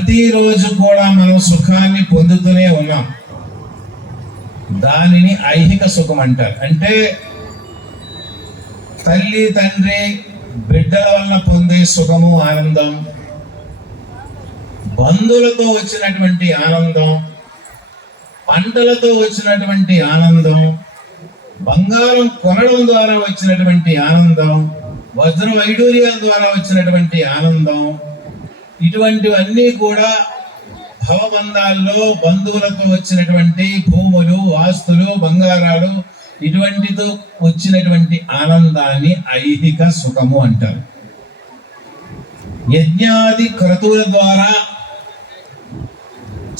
ప్రతిరోజు కూడా మనం సుఖాన్ని పొందుతూనే ఉన్నాం. దానిని ఐహిక సుఖం అంటారు. అంటే తల్లి తండ్రి బిడ్డల వలన పొందే సుఖము, ఆనందం, బంధువులతో వచ్చినటువంటి ఆనందం, పంటలతో వచ్చినటువంటి ఆనందం, బంగారం కొనడం ద్వారా వచ్చినటువంటి ఆనందం, వజ్ర వైడూర్యాల ద్వారా వచ్చినటువంటి ఆనందం, ఇటువంటివన్నీ కూడా భవబంధాల్లో బంధువులతో వచ్చినటువంటి భూములు, ఆస్తులు, బంగారాలు, ఇటువంటితో వచ్చినటువంటి ఆనందాన్ని ఐహిక సుఖము అంటారు. యజ్ఞాది క్రతువుల ద్వారా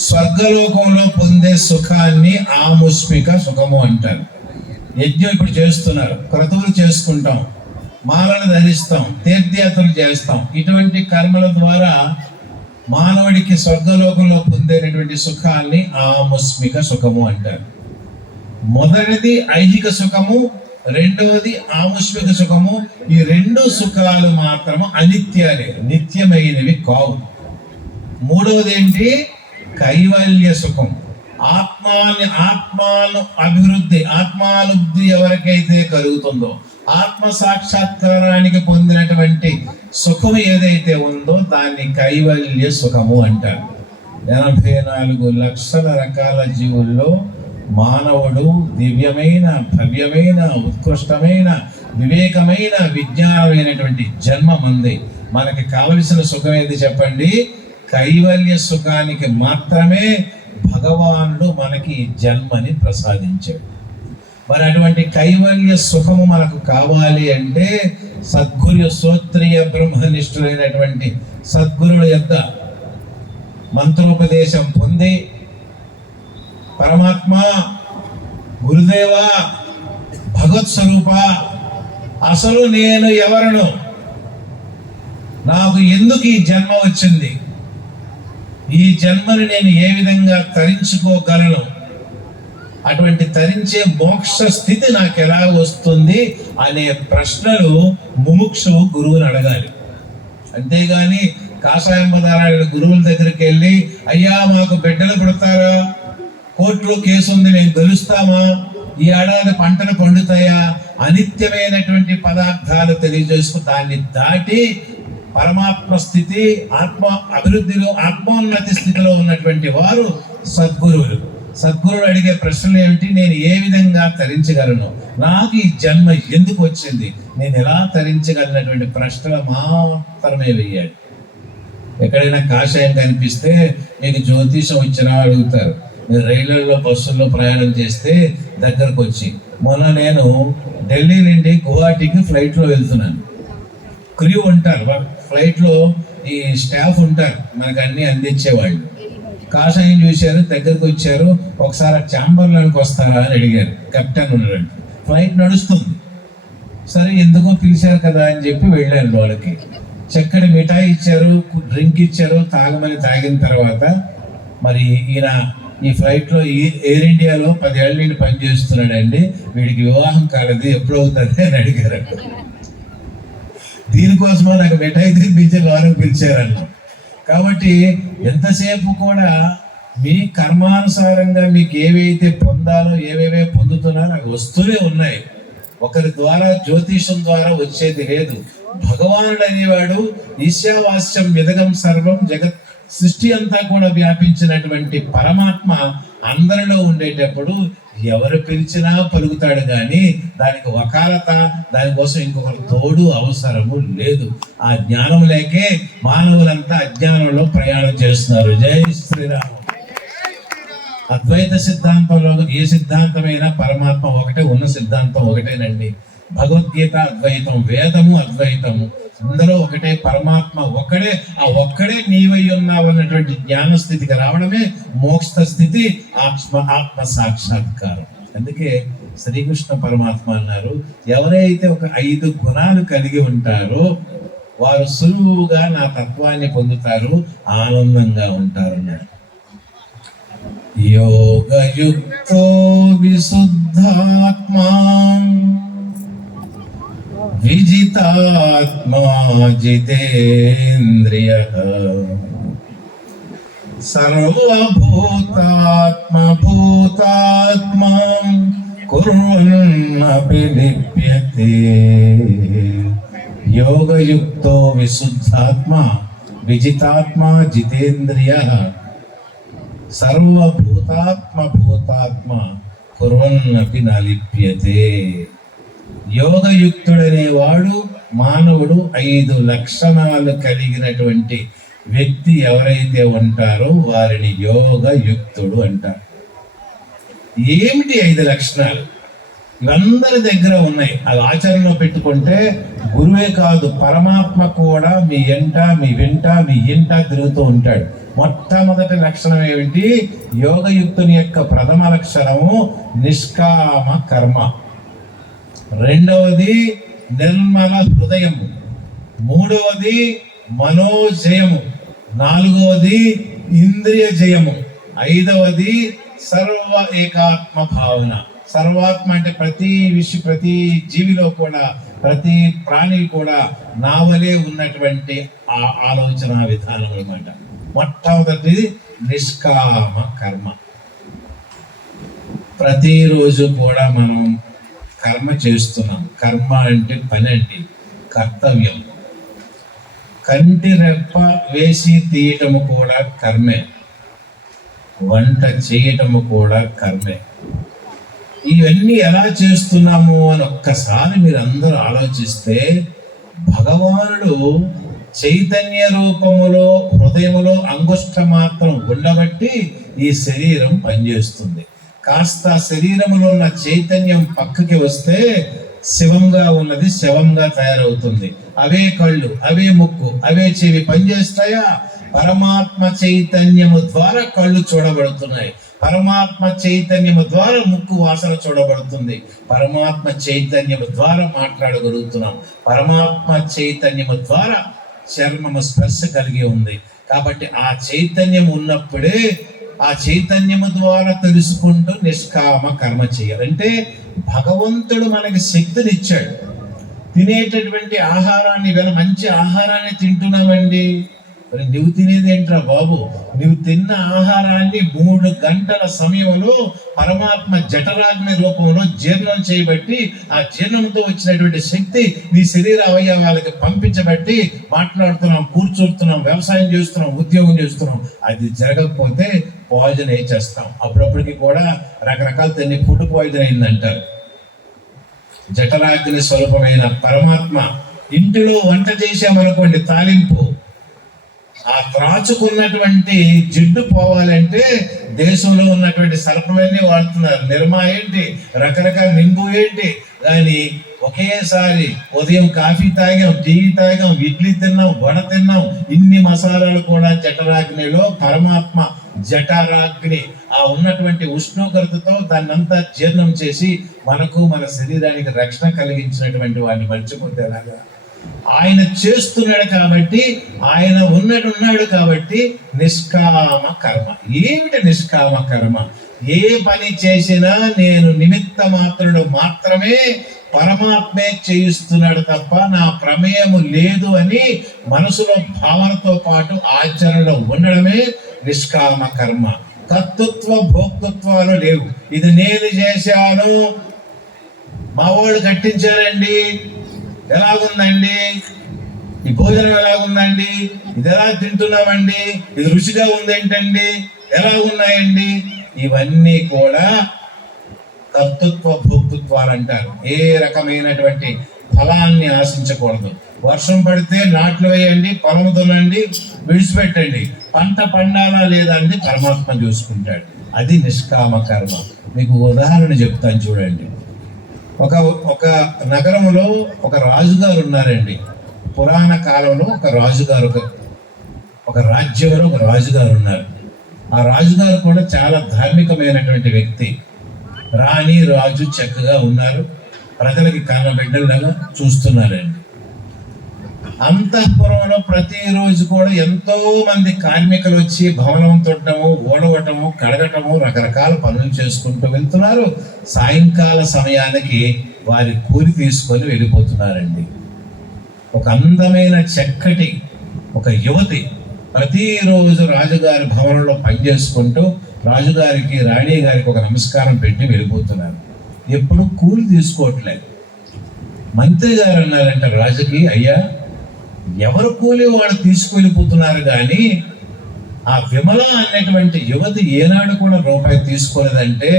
స్వర్గలోకంలో పొందే సుఖాన్ని ఆముష్మిక సుఖము అంటారు. యజ్ఞం ఇప్పుడు చేస్తున్నారు, క్రతువులు చేసుకుంటాం, మాలను ధరిస్తాం, తీర్థయాత్రలు చేస్తాం. ఇటువంటి కర్మల ద్వారా మానవుడికి స్వర్గలోకంలో పొందేటటువంటి సుఖాన్ని ఆముష్మిక సుఖము అంటారు. మొదటిది ఐహిక సుఖము, రెండవది ఆముష్మిక సుఖము. ఈ రెండు సుఖాలు మాత్రము అనిత్యాలే, నిత్యమైనవి కావు. మూడవది ఏంటి? కైవల్య సుఖం. ఆత్మాను ఆత్మానుభూతి ఎవరికైతే కలుగుతుందో, ఆత్మ సాక్షాత్కారానికి పొందినటువంటి సుఖం ఏదైతే ఉందో దాన్ని కైవల్య సుఖము అంటారు. 84 లక్షల రకాల జీవుల్లో మానవుడు దివ్యమైన, భవ్యమైన, ఉత్కృష్టమైన, వివేకమైన, విజ్ఞానమైనటువంటి జన్మ మంది. మనకి కావలసిన సుఖం ఏది చెప్పండి? కైవల్య సుఖానికి మాత్రమే భగవానుడు మనకి జన్మని ప్రసాదించాడు. మరి అటువంటి కైవల్య సుఖము మనకు కావాలి అంటే సద్గురు శ్రోత్రియ బ్రహ్మనిష్ఠులైనటువంటి సద్గురుల యొక్క మంత్రోపదేశం పొంది, పరమాత్మ, గురుదేవ, భగవత్ స్వరూప, అసలు నేను ఎవరను, నాకు ఎందుకు ఈ జన్మ వచ్చింది, ఈ జన్మను నేను ఏ విధంగా తరించుకోగలను, అటువంటి తరించే మోక్ష స్థితి నాకు ఎలా వస్తుంది అనే ప్రశ్నలు ముముక్షు గురువుని అడగాలి. అంతేగాని కాషాయంబదారాయణ గురువుల దగ్గరికి వెళ్ళి, అయ్యా మాకు బిడ్డలు పుడతారా, కోర్టులో కేసు ఉంది, మేము గెలుస్తామా, ఈ ఏడాది పంటలు పండుతాయా, అనిత్యమైనటువంటి పదార్థాలు తెలియజేసుకుని దాన్ని దాటి పరమాత్మ స్థితి, ఆత్మ అభివృద్ధిలో, ఆత్మోన్నతి స్థితిలో ఉన్నటువంటి వారు సద్గురువులు. సద్గురువులు అడిగే ప్రశ్నలు ఏమిటి? నేను ఏ విధంగా తరించగలను, నాకు ఈ జన్మ ఎందుకు వచ్చింది, నేను ఎలా తరించగలిగినటువంటి ప్రశ్నలు మాత్రమే వెయ్యాలి. ఎక్కడైనా కాషాయం కనిపిస్తే మీకు జ్యోతిషం వచ్చినా అడుగుతారు. మీరు రైళ్లలో, బస్సుల్లో ప్రయాణం చేస్తే దగ్గరకు వచ్చి, మొన్న నేను ఢిల్లీ నుండి గువాహటికి ఫ్లైట్లో వెళ్తున్నాను. క్రూ ఉంటారు, ఫ్లైట్లో ఈ స్టాఫ్ ఉంటారు, మనకు అన్ని అందించేవాళ్ళు. కాషాయం చూశారు, దగ్గరకు వచ్చారు, ఒకసారి ఛాంబర్లోకి వస్తారా అని అడిగారు. కెప్టెన్ ఉన్నాడు, ఫ్లైట్ నడుస్తుంది. సరే ఎందుకో పిలిచారు కదా అని చెప్పి వెళ్ళాను. వాళ్ళకి చక్కటి మిఠాయి ఇచ్చారు, డ్రింక్ ఇచ్చారు, తాగమని తాగిన తర్వాత, మరి ఈయన ఈ ఫ్లైట్లో ఎయిర్ ఇండియాలో 10 ఏళ్ళ నుండి పనిచేస్తున్నాడండి, వీడికి వివాహం కాలేదు, ఎప్పుడు అవుతుంది అని అడిగారు. దీనికోసమో నాకు మిఠాయి తినిపించే లోనికి పిలిచారన్న. కాబట్టి ఎంతసేపు కూడా మీ కర్మానుసారంగా మీకు ఏవైతే పొందాలో, ఏవేవే పొందుతున్నారో అవి వస్తూనే ఉన్నాయి. ఒకరి ద్వారా, జ్యోతిషం ద్వారా వచ్చేది లేదు. భగవానుడు అనేవాడు ఈశావాస్యం విదగం సర్వం జగత్, సృష్టి అంతా కూడా వ్యాపించినటువంటి పరమాత్మ అందరిలో ఉండేటప్పుడు ఎవరు పిలిచినా పలుకుతాడు, కానీ దానికి వకాలత, దానికోసం ఇంకొకరు తోడు అవసరము లేదు. ఆ జ్ఞానం లేకే మానవులంతా అజ్ఞానంలో ప్రయాణం చేస్తున్నారు. జై శ్రీరామ్. అద్వైత సిద్ధాంతంలో ఏ సిద్ధాంతమైనా పరమాత్మ ఒకటే, ఉన్న సిద్ధాంతం ఒకటేనండి. భగవద్గీత అద్వైతం, వేదము అద్వైతము, అందరూ ఒకటే, పరమాత్మ ఒక్కడే. ఆ ఒక్కడే నీవై ఉన్నావు అన్నటువంటి జ్ఞాన స్థితికి రావడమే మోక్ష స్థితి, ఆత్మ సాక్షాత్కారం. అందుకే శ్రీకృష్ణ పరమాత్మ అన్నారు, ఎవరైతే ఒక 5 గుణాలు కలిగి ఉంటారో వారు సులువుగా నా తత్వాన్ని పొందుతారు, ఆనందంగా ఉంటారు అన్నారు. యోగయుక్తో విశుద్ధాత్మా విజితాత్మా జితేంద్రియః సర్వభూతాత్మ భూతాత్మాం కుర్వన్నపి లిప్యతే. యోగయుక్తో విశుద్ధాత్మ విజితాత్మ జితేంద్రియ సర్వభూతాత్మ భూతాత్మ కుర్వన్నపి నలిప్యతే. యోగయుక్తుడనేవాడు మానవుడు 5 లక్షణాలు కలిగినటువంటి వ్యక్తి ఎవరైతే ఉంటారో వారిని యోగయుక్తుడు అంటారు. ఏమిటి 5 లక్షణాలు? ఇవందరి దగ్గర ఉన్నాయి. అవి ఆచరణలో పెట్టుకుంటే గురువే కాదు, పరమాత్మ కూడా మీ ఎంట మీ వెంట మీ ఇంట తిరుగుతూ ఉంటాడు. మొట్టమొదటి లక్షణం ఏమిటి? యోగయుక్తుని యొక్క ప్రథమ లక్షణము నిష్కామ కర్మ. రెండవది నిర్మల హృదయము. మూడవది మనోజయము. నాలుగవది ఇంద్రియ జయము. ఐదవది సర్వ ఏకాత్మ భావన. సర్వాత్మ అంటే ప్రతి జీవిలో కూడా ప్రతి ప్రాణి కూడా నావలే ఉన్నటువంటి ఆ ఆలోచన విధానం అన్నమాట. మొట్టమొదటిది నిష్కామ కర్మ. ప్రతిరోజు కూడా మనం కర్మ చేస్తున్నాం. కర్మ అంటే పని అండి, కర్తవ్యం. కంటి రెప్ప వేసి తీయటము కూడా కర్మే, వంట చేయటము కూడా కర్మే. ఇవన్నీ ఎలా చేస్తున్నాము అని ఒక్కసారి మీరు అందరూ ఆలోచిస్తే, భగవానుడు చైతన్య రూపములో హృదయములో అంగుష్ట మాత్రం ఉండబట్టి ఈ శరీరం పనిచేస్తుంది. కాస్త శరీరములో ఉన్న చైతన్యం పక్కకి వస్తే శివంగా ఉన్నది శవంగా తయారవుతుంది. అవే కళ్ళు, అవే ముక్కు, అవే చెవి పనిచేస్తాయా? పరమాత్మ చైతన్యము ద్వారా కళ్ళు చూడబడుతున్నాయి. పరమాత్మ చైతన్యము ద్వారా ముక్కు వాసన చూడబడుతుంది. పరమాత్మ చైతన్యము ద్వారా మాట్లాడగలుగుతున్నాం. పరమాత్మ చైతన్యము ద్వారా చర్మము స్పర్శ కలిగి ఉంది. కాబట్టి ఆ చైతన్యం ఉన్నప్పుడే ఆ చైతన్యము ద్వారా తెలుసుకుంటూ నిష్కామ కర్మ చేయాలంటే, భగవంతుడు మనకి శక్తినిచ్చాడు. తినేటటువంటి ఆహారాన్ని, వేళ మంచి ఆహారాన్ని తింటున్నామండి. మరి నువ్వు తినేది ఏంట్రా బాబు? నువ్వు తిన్న ఆహారాన్ని 3 గంటల సమయంలో పరమాత్మ జఠరాగ్ని రూపంలో జీర్ణం చేయబట్టి ఆ జీర్ణంతో వచ్చినటువంటి శక్తి నీ శరీర అవయవాలకి పంపించబట్టి మాట్లాడుతున్నాం, కూర్చుంటున్నాం, వ్యవసాయం చేస్తున్నాం, ఉద్యోగం చేస్తున్నాం. అది జరగకపోతే పాయిజన్ చేస్తాం. అప్పుడప్పటికి కూడా రకరకాల తిని ఫుడ్ పాయిజన్ అయిందంటారు. జఠరాగ్ని స్వరూపమైన పరమాత్మ ఇంటిలో వంట చేశామనుకోండి, తాలింపు, ఆ త్రాచుకున్నటువంటి జిడ్డు పోవాలంటే దేశంలో ఉన్నటువంటి సర్పలన్నీ వాడుతున్నారు. నిర్మా ఏంటి, రకరకాల నింబు ఏంటి, కానీ ఒకేసారి ఉదయం కాఫీ తాగాం, టీ తాగాం, ఇడ్లీ తిన్నాం, వడ తిన్నాం, ఇన్ని మసాలాలు కూడా జఠరాగ్నిలో పరమాత్మ జఠరాగ్ని ఆ ఉన్నటువంటి ఉష్ణోగ్రతతో దాన్నంతా జీర్ణం చేసి మనకు మన శరీరానికి రక్షణ కలిగించినటువంటి వాడిని మర్చిపోతే ఎలాగా? ఆయన చేస్తున్నాడు కాబట్టి, ఆయన ఉన్నాడు కాబట్టి నిష్కామ కర్మ. ఏమిటి నిష్కామ కర్మ? ఏ పని చేసినా నేను నిమిత్త మాత్రుడు మాత్రమే, పరమాత్మే చేయిస్తున్నాడు తప్ప నా ప్రమేయము లేదు అని మనసులో భావనతో పాటు ఆచరణలో ఉండడమే నిష్కామ కర్మ. కర్తృత్వ భోక్తృత్వాలు లేవు. ఇది నేను చేశాను, మా వాళ్ళు కట్టించారండి, ఎలాగుందండి ఈ భోజనం, ఎలాగుందండి, ఇది ఎలా తింటున్నామండి, ఇది రుచిగా ఉందేంటండి, ఎలా ఉన్నాయండి, ఇవన్నీ కూడా కర్తృత్వ భోక్తృత్వాలు అంటారు. ఏ రకమైనటువంటి ఫలాన్ని ఆశించకూడదు. వర్షం పడితే నాట్లు వేయండి, పొలము దున్నండి, విడిచిపెట్టండి, పంట పండాలా లేదా అని పరమాత్మ చూసుకుంటాడు. అది నిష్కామ కర్మ. మీకు ఉదాహరణ చెప్తాను చూడండి. ఒక నగరంలో ఒక రాజుగారు ఉన్నారండి. పురాణ కాలంలో ఒక రాజుగారు, ఒక రాజ్యంలో ఒక రాజుగారు ఉన్నారు. ఆ రాజుగారు కూడా చాలా ధార్మికమైనటువంటి వ్యక్తి. రాణి రాజు చక్కగా ఉన్నారు, ప్రజలకి కన్నబిడ్డలాగా చూస్తున్నారండి. అంతఃపురంలో ప్రతిరోజు కూడా ఎంతో మంది కార్మికులు వచ్చి భవనం తొట్టము, ఓడవటము, కడగటము, రకరకాల పనులు చేసుకుంటూ వెళ్తున్నారు. సాయంకాల సమయానికి వారి కూలి తీసుకొని వెళ్ళిపోతున్నారండి. ఒక అందమైన చక్కటి ఒక యువతి ప్రతిరోజు రాజుగారి భవనంలో పనిచేసుకుంటూ రాజుగారికి రాణి గారికి ఒక నమస్కారం పెట్టి వెళ్ళిపోతున్నారు. ఎప్పుడు కూలి తీసుకోవట్లేదు. మంత్రి గారు అన్నారంట రాజుకి, అయ్యా ఎవరు కూలి వాళ్ళు తీసుకువెళ్ళిపోతున్నారు, కానీ ఆ విమల అనేటువంటి యువతి ఏనాడు కూడా రూపాయి తీసుకోలేదంటే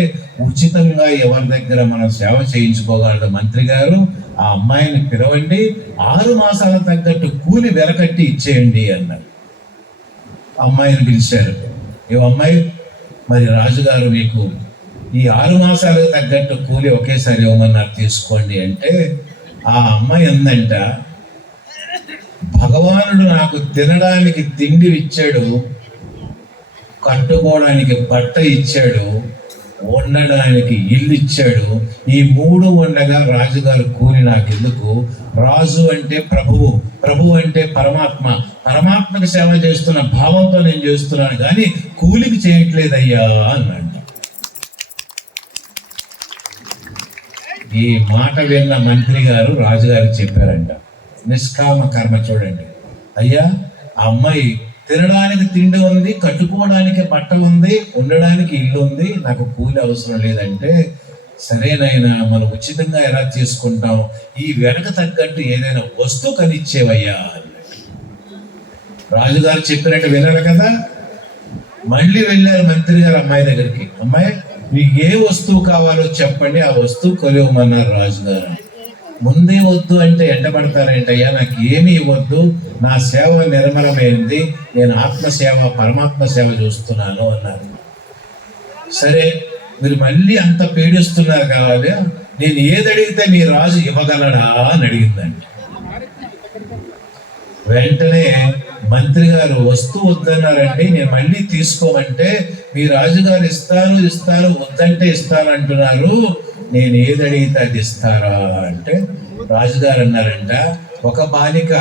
ఉచితంగా ఎవరి దగ్గర మనం సేవ చేయించుకోగలదు మంత్రి గారు, ఆ అమ్మాయిని పిలవండి, 6 మాసాల తగ్గట్టు కూలి వెలకట్టి ఇచ్చేయండి అన్నారు. అమ్మాయిని పిలిచారు. అమ్మాయి, మరి రాజుగారు మీకు ఈ 6 మాసాలకు తగ్గట్టు కూలి ఒకేసారి ఇవ్వమన్నారు, తీసుకోండి అంటే ఆ అమ్మాయి అందంట, భగవానుడు నాకు తినడానికి తిండి ఇచ్చాడు, కట్టుకోవడానికి బట్ట ఇచ్చాడు, ఉండడానికి ఇల్లు ఇచ్చాడు, ఈ 3 ఉండగా రాజుగారు కూలి నాకెందుకు? రాజు అంటే ప్రభువు, ప్రభువు అంటే పరమాత్మ, పరమాత్మకి సేవ చేస్తున్న భావంతో నేను చేస్తున్నాను కానీ కూలికి చేయట్లేదయ్యా అన్నాడు. ఈ మాట విన్న మంత్రి గారు రాజుగారికి చెప్పారంట, నిష్కామ కర్మ చూడండి అయ్యా, ఆ అమ్మాయి తినడానికి తిండి ఉంది, కట్టుకోవడానికి బట్ట ఉంది, ఉండడానికి ఇల్లు ఉంది, నాకు కూలి అవసరం లేదంటే, సరేనైనా మనం ఉచితంగా ఎలా చేసుకుంటాం, ఈ వెనక తగ్గట్టు ఏదైనా వస్తువు కనిచ్చేవయ్యా. రాజుగారు చెప్పినట్టు వినాలి కదా. మళ్ళీ వెళ్ళారు మంత్రి గారు అమ్మాయి దగ్గరికి, అమ్మాయి మీకు ఏ వస్తువు కావాలో చెప్పండి, ఆ వస్తువు కొనివ్వమన్నారు రాజుగారు. ముందే వద్దు అంటే ఎంటబడతారేంటయ్యా, నాకు ఏమీ ఇవ్వద్దు, నా సేవ నిర్మలమైంది, నేను ఆత్మసేవ పరమాత్మ సేవ చూస్తున్నాను అన్నారు. సరే మీరు మళ్ళీ అంత పీడిస్తున్నారు కావాలి, నేను ఏది అడిగితే మీ రాజు ఇవ్వగలడా అని అడిగిందండి. వెంటనే మంత్రి గారు వస్తువు వద్దన్నారండి, నేను మళ్ళీ తీసుకోమంటే మీ రాజుగారు ఇస్తాను వద్దంటే ఇస్తాను అంటున్నారు, నేను ఏది అడిగితే అది ఇస్తారా అంటే రాజుగారు అన్నారంట, ఒక బాలిక,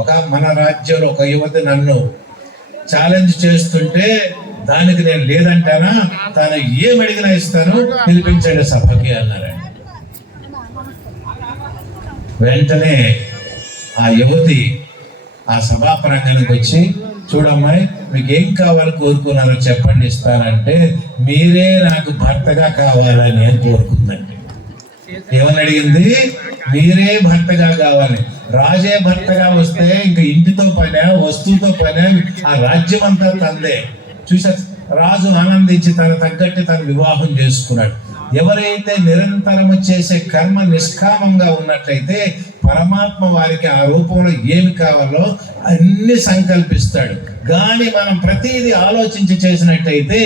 ఒక మన రాజ్యంలో ఒక యువతి నన్ను ఛాలెంజ్ చేస్తుంటే దానికి నేను లేదంటానా, తాను ఏమడిగినా ఇస్తాను, పిలిపించండి సభకి అన్నారండి. వెంటనే ఆ యువతి ఆ సభా ప్రాంగణానికి వచ్చి, చూడమ్మాయి మీకు ఏం కావాలి కోరుకున్నారో చెప్పండి ఇస్తానంటే, మీరే నాకు భర్తగా కావాలని అని కోరుకుందండి. ఏమని అడిగింది? మీరే భర్తగా కావాలి. రాజే భర్తగా వస్తే ఇంకా ఇంటితో పనే, వస్తువుతో పనే, ఆ రాజ్యం అంతా తందే. చూసా, రాజు ఆనందించి తన తగ్గట్టు తను వివాహం చేసుకున్నాడు. ఎవరైతే నిరంతరము చేసే కర్మ నిష్కామంగా ఉన్నట్లయితే పరమాత్మ వారికి ఆ రూపంలో ఏమి కావాలో అన్ని సంకల్పిస్తాడు. కానీ మనం ప్రతిదీ ఆలోచించి చేసినట్టయితే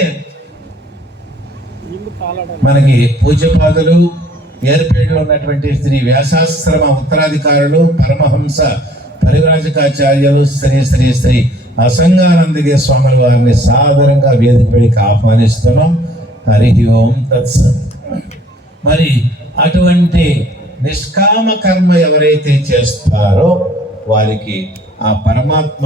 మనకి పూజ్యపాదులు ఏర్పేటలో ఉన్నటువంటి శ్రీ వ్యాసాశ్రమ ఉత్తరాధికారులు పరమహంస పరివ్రాజకాచార్యులు శ్రీ శ్రీ శ్రీ అసంగానందగిరి స్వాముల వారిని సాదరంగా వేదికపైకి ఆహ్వానిస్తున్నాం. హరి ఓం తత్సత్. మరి అటువంటి నిష్కామ కర్మ ఎవరైతే చేస్తారో వారికి ఆ పరమాత్మ